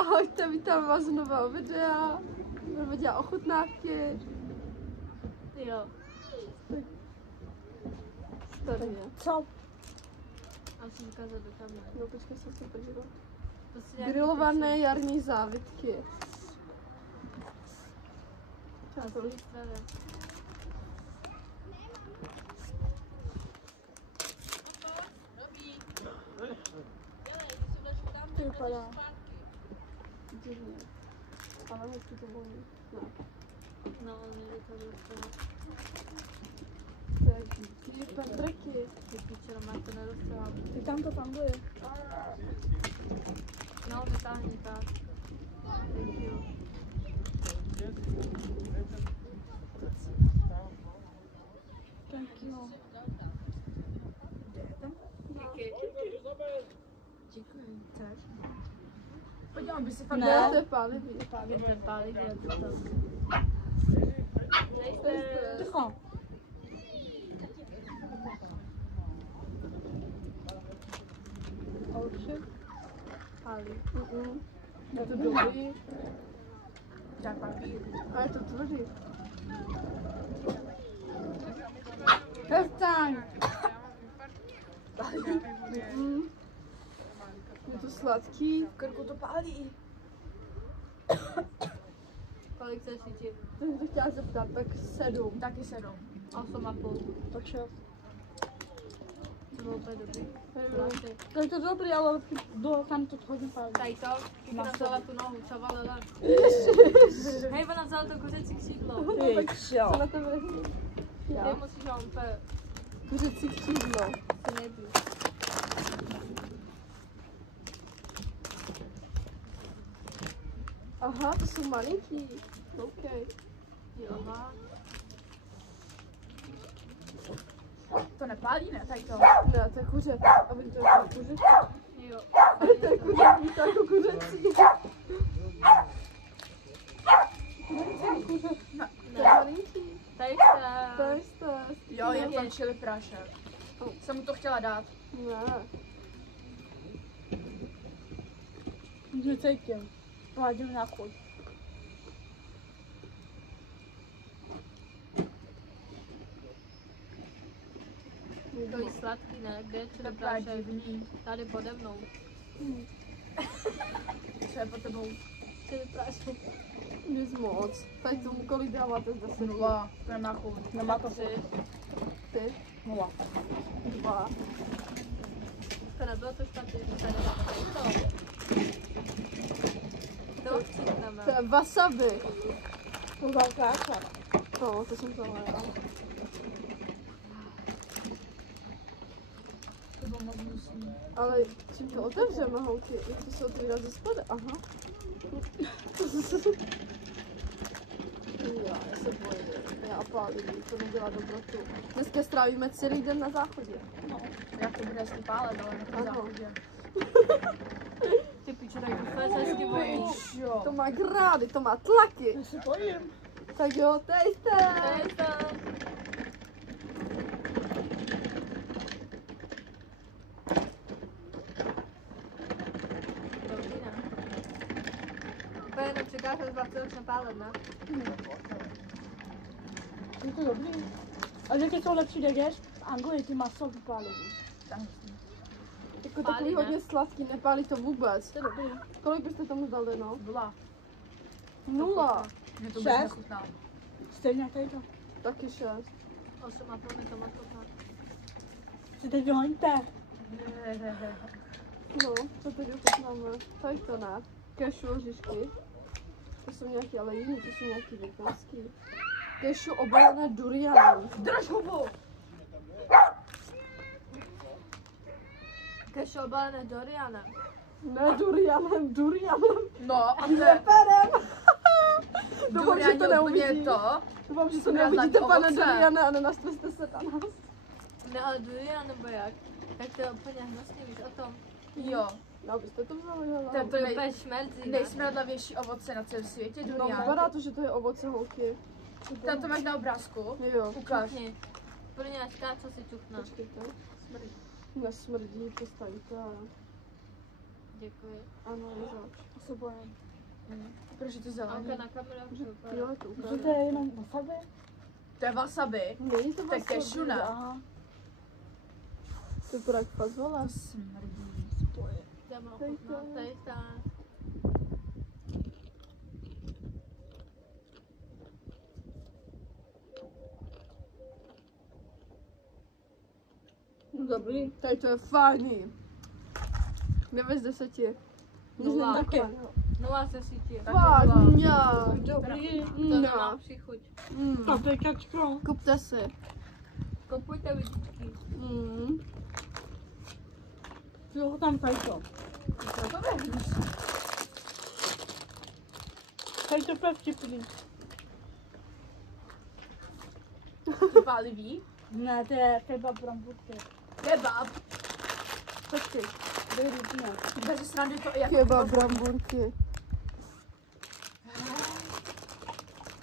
Ahojte, vítám vás z nového videa. Budeme dělat ochutnávky. Jo. Tady je. Co? A si ukázat do kamery. No počkej, jsem se podívat. To si nějaký Grilované jarní závitky. A to strany. To vypadá divně. Ale nechci to voní. Ne. No, on je to dostal. To je díky pendreky. Ty piče, má to nedostal. Ty tam to funguje. No, vytáhni tak. Thank you. Thank you. Díky. Děkuji. Chceš? Podívám by si fakt Ne. dala, to je pálivý. Je to pálivý, je to to. Ticho. Pálí. Je to dobrý. Tak papír. A je to tvrdý. Přestaň! Je to sladký. V krku to pálí. Kolik chceš cítit? To jsem se chtěla zeptat, tak 7. Taky 7. 8,5. Tak 6. To bylo úplně dobrý. To je to dobrý, ale tam to hodně pálí. Tady to, Kika nám vzala tu nohu, co valila. Hej, ona vzala to kuřecí křídlo. Co na tebe řeknu? Ty Já. musíš ho úplně Kuřecí křídlo. se nejblíž. Aha, to jsou malinký. OK. Jo, aha. To nepálí, ne? Tady to. Ne, to je kuře. A vy to jako kuře? Jo. To je kuře, ví to jako kuřecí. Kuře. To je malinký. Tady To jste. je stas. Jo, je tam chili prášek. Jsem mu to chtěla dát. Ne. Necítím. Hladím na chuť. To je sladký, ne? Kde je čili Taková prášek? divný. Tady pode mnou. Co je po tebou? Čili prášek. Nic moc. Tady tomu kolik dáváte z 10? 0. To nemá chuť. Nemá to chuť. 5, 0. 2. To nebylo to špatně, že tady máme to chcípneme. To je wasabi. To dal kráča. No, to jsem to hledala. To bylo moc hnusný. Ale čím to otevřeme, holky? Jak to se otvírá ze spoda? Aha. Já se bojím. Já pálím, to nedělá dobrotu. Dneska strávíme celý den na záchodě. No. Jak to bude jestli pálet, ale na tom Ano. záchodě. Ty pičo, tak to fakt hezky bojíš. Jo. To má grády, to má tlaky. Já se bojím. Tak jo, tejste. Tady to. Dobrý, ne? To je jenom čekáš, až vás začne pálet, ne? Je to dobrý. A že jsou lepší děděš, v Anglii ty maso vypálení. Jako Pálí, takový ne? hodně sladký, nepálí to vůbec. To je dobrý. Kolik byste tomu dali, no? 0. 0. Mě to vůbec 6. nechutná. Stejně jak tady to. Taky 6. 8,5 mi to moc chutná. Si teď vyhoňte. No, co teď ochutnáme? Tady to ne. Kešu oříšky. To jsou nějaký, ale jiný, to jsou nějaký větnamský. Kešu obalené durianem. Drž hubu! Kešu obalené Dorianem. Ne durianem, durianem. No, a to je Perem. Doufám, že to úplně neuvidí. to. Doufám, že to Jsou neuvidíte, nějaký pane ovoce. Duriane, a nenastveste se na nás. Ne, ale Dorian nebo jak? Tak to je úplně hnusný, víš o tom? Jo. No, byste to vzali, hele. To je To je úplně šmerdí, ne? nejsmradlavější ovoce na celém světě, No, durian. vypadá to, že to je ovoce, holky. Tam to máš na obrázku. Jo. Ukáž. Čuchni. První ačka, co si čuchne. Počkejte. Nesmrdí, postavíte. Děkuji. Ano, zač. S obojem. Proč je to zelený? Anka na kamerách to vypadá. Jo, to Že ukáže. to je jenom wasabi? To je wasabi. Není to To je vlastně kešuna. Aha. To je jak fazola. To smrdí. Jdeme Tady ochutnat, to. tady ta. Dobrý. Tady to je fajný. 9 z 10. Nic Nula. není Taky. takového. 0 z 10. Fakt, mňa. Dobrý. To nemá No. příchuť. A pekačko. Kupte si. Kupujte vidičky. Co tam tady to? Tady to je vtipný. To pálivý. Ne, to je kebab bramburky. Kebab. Počkej. To je různé. Bez srandy to jako Kebab, bramburky.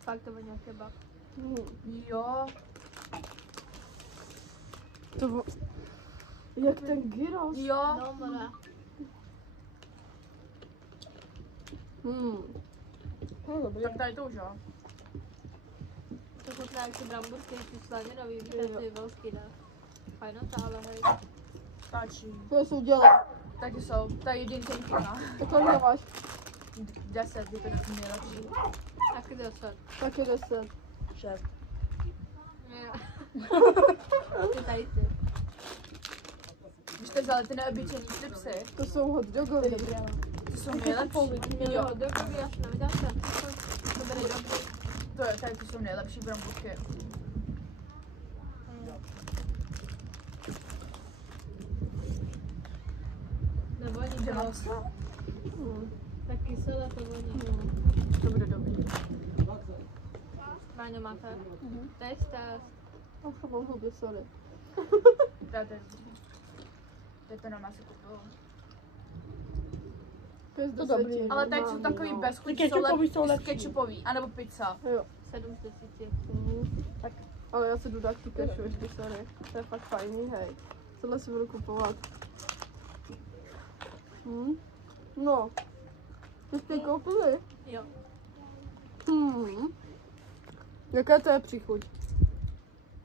Fakt to voní kebab. Jo. Jak ten gyros. Jo. No, mora. To je dobrý. Tak tady to už jo. To chutná jak ty bramburky, ty slaninový, ty velký, ne? Fajnota, ale hej. Stačí. To jsou děla. Taky jsou. Ta jedinka chutná. To kolik máš? 10, je to taky nejlepší. Taky 10. Taky 10. 6. Ty tady ty. Když jste vzali ty neobyčejný slipsy, To jsou hot dogový. to jsou nejlepší. Jo, Jo. dobrý, až neviděl jsem. To bude dobrý. To je, tady to jsou nejlepší bramburky. Nevoní to. Dělal se? Tak kyselé to voní. To bude dobrý. Váňo máte? Test. Už to mám hubě, sorry. To je to nám asi kupuju. To je z To 10. dobrý. Ale tady jsou normální, takový no. bez chuť, Ty kečupový jsou lepší. kečupový, anebo pizza. Jo. 7 z 10. Tak. Ale já se jdu dát tu kešu ještě, sorry. To je fakt fajný, hej. Tohle si budu kupovat. No. Ty jste ji koupili? Jo. Jaká to je příchuť?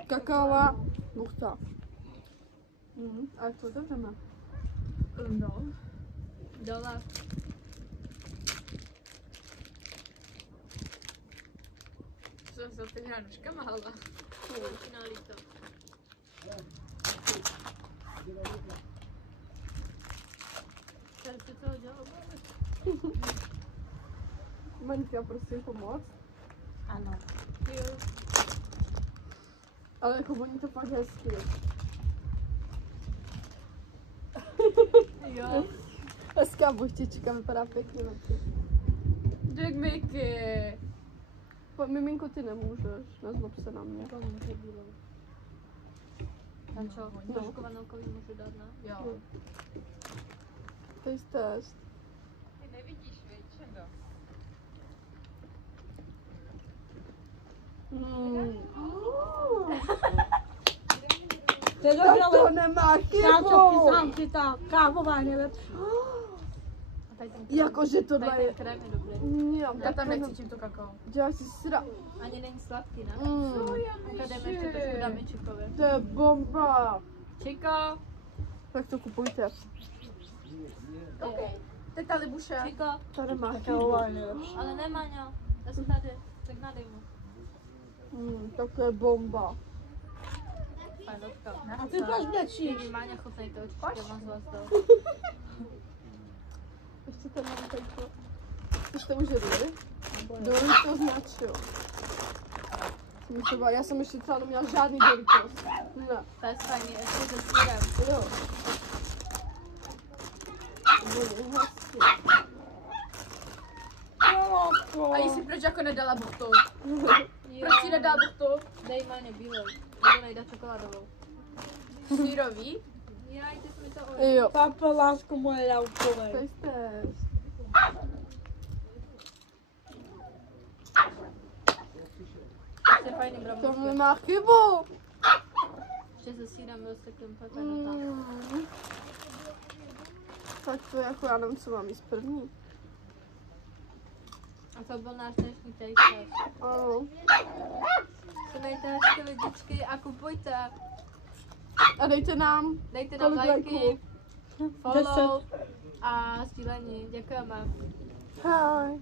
Kakaová buchta. A jak to otevřeme? No. Dole. Jsem se ty hranuška mahala. Finálí to. Tady se toho dělalo. Maňka, prosím pomoct. Ano. Jo. Ale jako voní to fakt hezky. Jo. Hezká buchtička, vypadá pěkně. Jack Mickey. Miminko, ty nemůžeš, nezlob se na mě. To může být. Tam čo? Trošku vanilkový můžu dát, ne? Jo. Taste test. Ty nevidíš, většinou. To je Tak dobré, to ale nemá já to chybu. přiznám, že ta kávová je nejlepší. A tady ten krém. Jakože tohle Tady je... ten krém je dobrý. Já, Já tam necítím to kakao. Děláš si sra. Ani není sladký, ne? Mm, Tady jdeme ještě trošku dáme Čikovi. to je bomba. Čiko! Tak to kupujte. OK. Teta Libuše. Čiko! To nemá chybu. Kávová je nejlepší. Ale nemá ňo. Já jsem tady. Tak nadej mu. Tak to je bomba. Fajnotka. A ty proč brečíš? Ty Máňa, chutnej to určitě, mám z vás to. Ještě ten mám takto. Už to už jedli? Dovolím to značil. Já jsem ještě třeba neměla žádný Doritos. Ne. To je fajný, ještě se sírem. Jo. Bude hezky. A jestli proč jako nedala buchtu? Proč si nedala buchtu? Dej Máňa bílou. Nebo nejde čokoládovou. Sírový? Jaj, ty jsi mi to ojel. Jo. Papa, lásko moje, laukovej. Taste test. To je fajný To bramburky. nemá chybu. Ještě se sírem byl s takovým fajnota. Tak to jako já nevím, co mám jíst první. A to byl náš dnešní taste. Ano. To dejte hezky lidičky a kupujte. A dejte nám Dejte nám kolik lajky, lajků. follow a sdílení. Děkujeme. Hi.